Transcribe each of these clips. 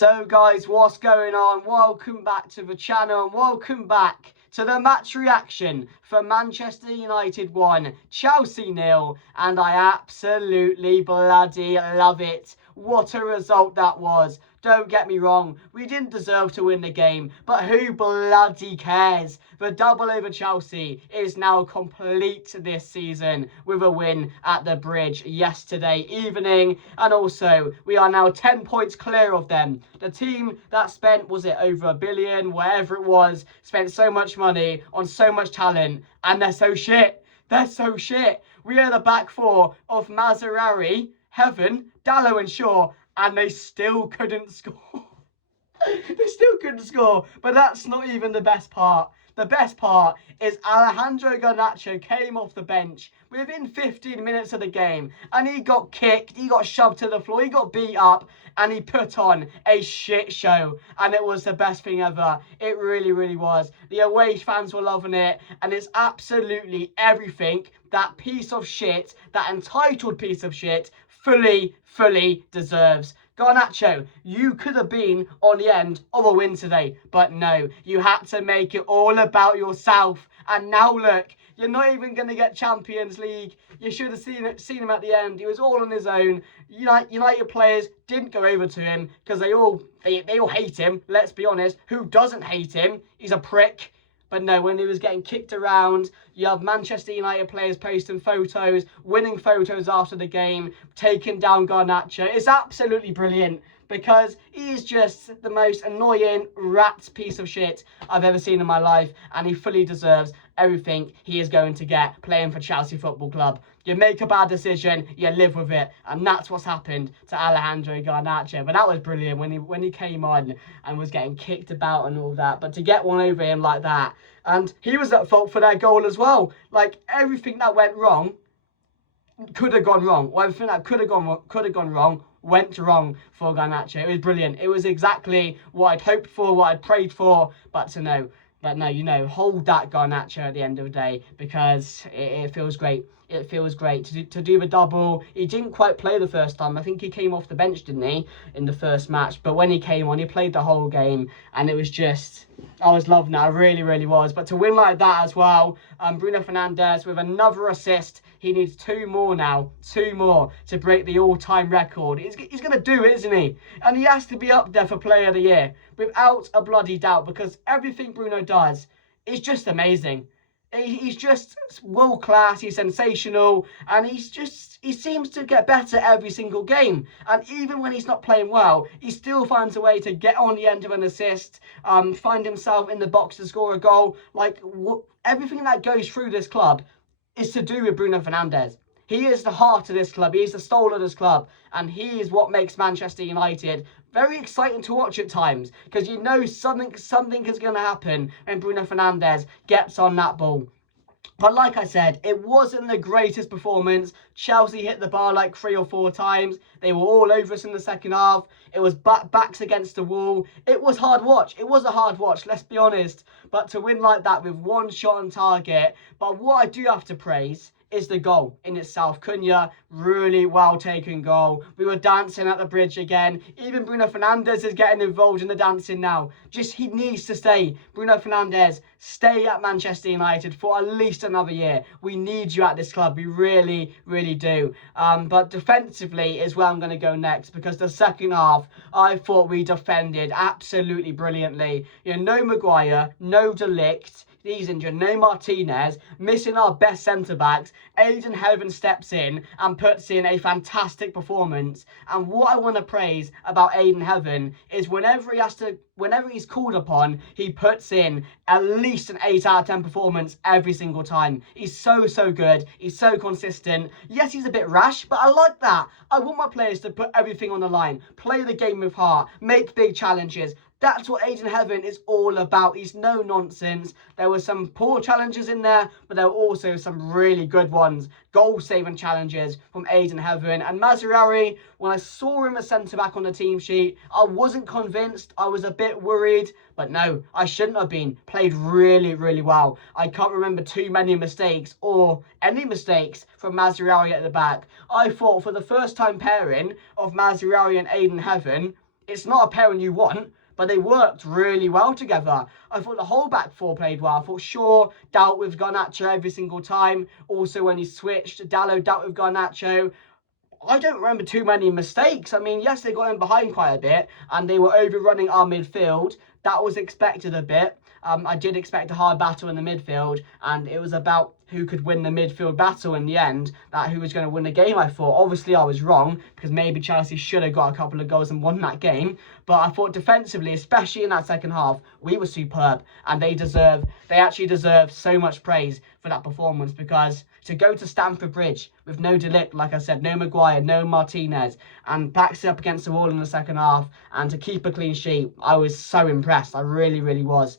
So guys, what's going on? Welcome back to the channel and welcome back to the match reaction for Manchester United 1, Chelsea 0, and I absolutely bloody love it. What a result that was. Don't get me wrong, we didn't deserve to win the game, but who bloody cares? The double over Chelsea is now complete this season with a win at the Bridge yesterday evening, and also we are now 10 points clear of them. The team that spent, was it over $1 billion, whatever it was, spent so much money on so much talent, and they're so shit. They're so shit. We are the back four of Mazraoui, Heaven, Dalot and Shaw, and they still couldn't score. They still couldn't score, but that's not even the best part. The best part is Alejandro Garnacho came off the bench within 15 minutes of the game, and he got kicked, he got shoved to the floor, he got beat up, and he put on a shit show, and it was the best thing ever. It really, really was. The away fans were loving it, and it's absolutely everything that piece of shit, that entitled piece of shit, fully deserves. Garnacho, you could have been on the end of a win today, but no, you had to make it all about yourself. And now look, you're not even going to get Champions League. You should have seen him at the end. He was all on his own. United players didn't go over to him because they all hate him. Let's be honest. Who doesn't hate him? He's a prick. But no, when he was getting kicked around, you have Manchester United players posting photos, winning photos after the game, taking down Garnacho. It's absolutely brilliant because he is just the most annoying rat piece of shit I've ever seen in my life, and he fully deserves everything he is going to get playing for Chelsea Football Club. You make a bad decision, you live with it, and that's what's happened to Alejandro Garnacho. But that was brilliant when he came on and was getting kicked about and all that. But to get one over him like that, and he was at fault for their goal as well. Like, everything that went wrong could have gone wrong. Or everything that could have gone wrong went wrong for Garnacho. It was brilliant. It was exactly what I'd hoped for, what I'd prayed for. But no, you know, hold that Garnacho at the end of the day, because it feels great. It feels great to do the double. He didn't quite play the first time. I think he came off the bench, didn't he, in the first match? But when he came on, he played the whole game, and it was just, I was loving it. I really was. But to win like that as well, Bruno Fernandes with another assist. He needs 2 more now, 2 more to break the all-time record. He's going to do it, isn't he? And he has to be up there for Player of the Year, without a bloody doubt, because everything Bruno does is just amazing. He's just world class, he's sensational, and he seems to get better every single game. And even when he's not playing well, he still finds a way to get on the end of an assist, find himself in the box to score a goal. Like, everything that goes through this club is to do with Bruno Fernandes. He is the heart of this club, he is the soul of this club, and he is what makes Manchester United very exciting to watch at times, because you know something is going to happen when Bruno Fernandes gets on that ball. But like I said, it wasn't the greatest performance. Chelsea hit the bar like 3 or 4 times. They were all over us in the second half. It was backs against the wall. It was hard watch. It was a hard watch, let's be honest. But to win like that with 1 shot on target. But what I do have to praise is the goal in itself. Cunha, really well taken goal. We were dancing at the Bridge again. Even Bruno Fernandes is getting involved in the dancing now. He needs to stay. Bruno Fernandes, stay at Manchester United for at least another year. We need you at this club. We really do. But defensively is where I'm going to go next, because the second half, I thought we defended absolutely brilliantly. You know, no Maguire, no De Ligt. He's injured. No Martinez, missing our best centre-backs. Aiden Heaven steps in and puts in a fantastic performance. And what I want to praise about Aiden Heaven is whenever he's called upon, he puts in at least an 8 out of 10 performance every single time. He's so good. He's so consistent. Yes, he's a bit rash, but I like that. I want my players to put everything on the line, play the game with heart, make big challenges. That's what Aiden Heaven is all about. He's no nonsense. There were some poor challenges in there, but there were also some really good ones. Goal-saving challenges from Aiden Heaven. And Mazraoui, when I saw him as centre-back on the team sheet, I wasn't convinced. I was a bit worried. But no, I shouldn't have been. Played really well. I can't remember too many mistakes or any mistakes from Mazraoui at the back. I thought for the first time pairing of Mazraoui and Aiden Heaven, It's not a pairing you want, but they worked really well together. I thought the whole back four played well. I thought Shaw dealt with Garnacho every single time. Also, when he switched, Dalot dealt with Garnacho. I don't remember too many mistakes. I mean, yes, they got in behind quite a bit, and they were overrunning our midfield. That was expected a bit. I did expect a hard battle in the midfield, and it was about who could win the midfield battle in the end, that who was going to win the game, I thought. Obviously, I was wrong, because maybe Chelsea should have got a couple of goals and won that game. But I thought defensively, especially in that second half, we were superb, and they actually deserve so much praise for that performance, because to go to Stamford Bridge with no De Ligt, like I said, no Maguire, no Martinez, and backs it up against the wall in the second half, and to keep a clean sheet, I was so impressed. I really, really was.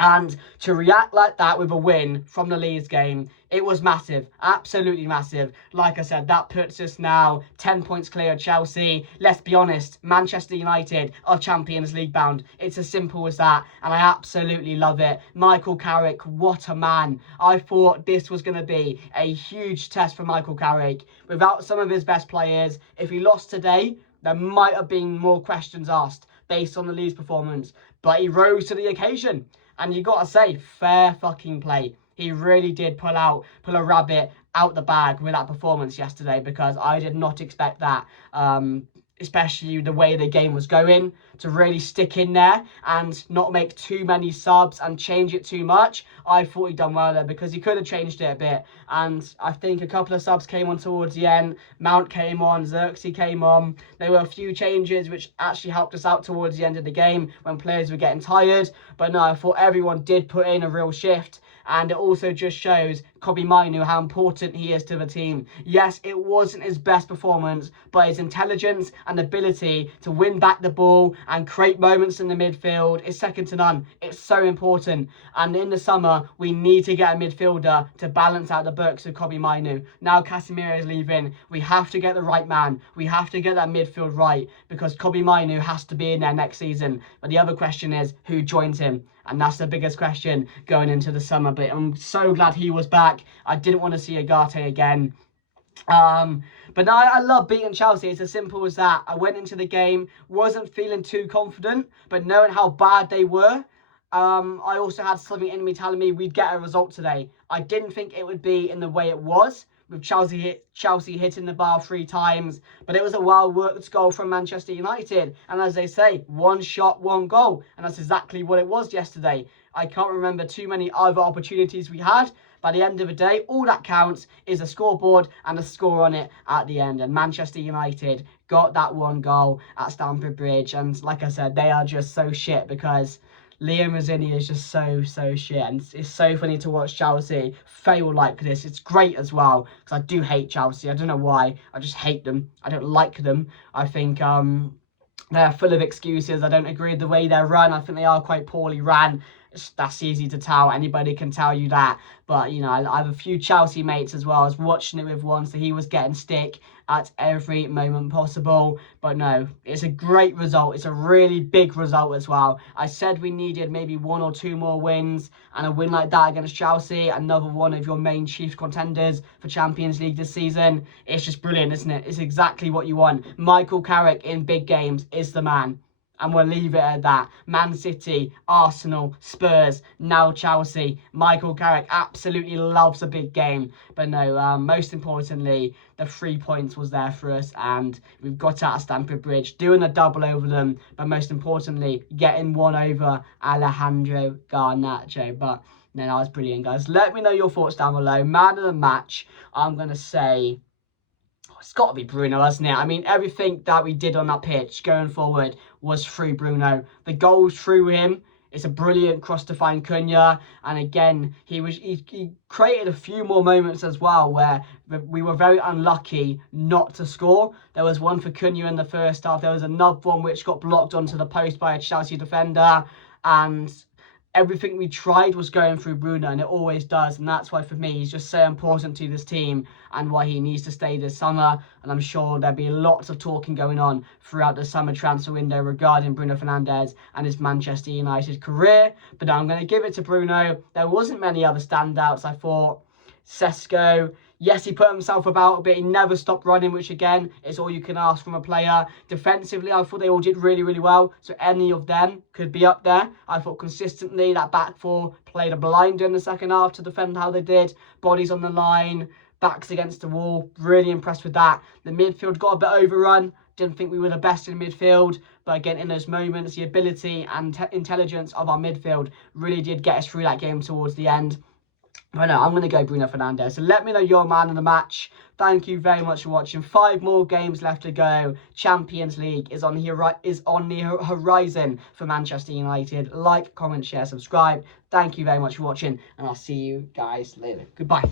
And to react like that with a win from the Leeds game, it was massive, absolutely massive. Like I said, that puts us now 10 points clear of Chelsea. Let's be honest, Manchester United are Champions League bound. It's as simple as that, and I absolutely love it. Michael Carrick, what a man. I thought this was going to be a huge test for Michael Carrick. Without some of his best players, if he lost today, there might have been more questions asked based on the Leeds performance, but he rose to the occasion. And you got to say, fair fucking play. He really did pull a rabbit out the bag with that performance yesterday, because I did not expect that. Especially the way the game was going, to really stick in there and not make too many subs and change it too much. I thought he'd done well there, because he could have changed it a bit. And I think a couple of subs came on towards the end. Mount came on, Xerxes came on. There were a few changes which actually helped us out towards the end of the game when players were getting tired. But no, I thought everyone did put in a real shift. And it also just shows Kobbie Mainoo how important he is to the team. Yes, it wasn't his best performance, but his intelligence and ability to win back the ball and create moments in the midfield is second to none. It's so important. And in the summer, we need to get a midfielder to balance out the books of Kobbie Mainoo. Now Casemiro is leaving. We have to get the right man. We have to get that midfield right, because Kobbie Mainoo has to be in there next season. But the other question is, who joins him? And that's the biggest question going into the summer. But I'm so glad he was back. I didn't want to see Agate again. But no, I love beating Chelsea. It's as simple as that. I went into the game, wasn't feeling too confident, but knowing how bad they were, I also had something in me telling me we'd get a result today. I didn't think it would be in the way it was, with Chelsea hitting the bar 3 times, but it was a well-worked goal from Manchester United. And as they say, one shot, one goal. And that's exactly what it was yesterday. I can't remember too many other opportunities we had. By the end of the day, all that counts is a scoreboard and a score on it at the end. And Manchester United got that 1 goal at Stamford Bridge. And like I said, they are just so shit, because Liam Mazzini is just so shit, and it's so funny to watch Chelsea fail like this. It's great as well, because I do hate Chelsea. I don't know why. I just hate them. I don't like them. I think they're full of excuses. I don't agree with the way they're run. I think they are quite poorly ran. That's easy to tell. Anybody can tell you that. But, you know, I have a few Chelsea mates as well. I was watching it with one, so he was getting stick at every moment possible. But no, it's a great result. It's a really big result as well. I said we needed maybe 1 or 2 more wins, and a win like that against Chelsea, another one of your main chief contenders for Champions League this season. It's just brilliant, isn't it? It's exactly what you want. Michael Carrick in big games is the man. And we'll leave it at that. Man City, Arsenal, Spurs, now Chelsea. Michael Carrick absolutely loves a big game. But no, most importantly, the 3 points was there for us. And we've got out of Stamford Bridge, doing a double over them. But most importantly, getting 1 over Alejandro Garnacho. But no, that was brilliant, guys. Let me know your thoughts down below. Man of the match, I'm going to say, it's got to be Bruno, hasn't it? I mean, everything that we did on that pitch going forward was through Bruno. The goals through him. It's a brilliant cross to find Cunha. And again, he created a few more moments as well where we were very unlucky not to score. There was one for Cunha in the first half. There was another one which got blocked onto the post by a Chelsea defender. And everything we tried was going through Bruno, and it always does. And that's why, for me, he's just so important to this team and why he needs to stay this summer. And I'm sure there'll be lots of talking going on throughout the summer transfer window regarding Bruno Fernandes and his Manchester United career. But I'm going to give it to Bruno. There wasn't many other standouts. I thought Sesko, Yes, he put himself about a bit. He never stopped running, which again is all you can ask from a player. Defensively, I thought they all did really, really well. So any of them could be up there. I thought consistently that back four played a blinder in the second half to defend how they did. Bodies on the line, backs against the wall. Really impressed with that. The midfield got a bit overrun. Didn't think we were the best in midfield. But again, in those moments, the ability and intelligence of our midfield really did get us through that game towards the end. I know, I'm going to go Bruno Fernandes. So let me know your man of the match. Thank you very much for watching. 5 more games left to go. Champions League is on the horizon for Manchester United. Like, comment, share, subscribe. Thank you very much for watching, and I'll see you guys later. Goodbye.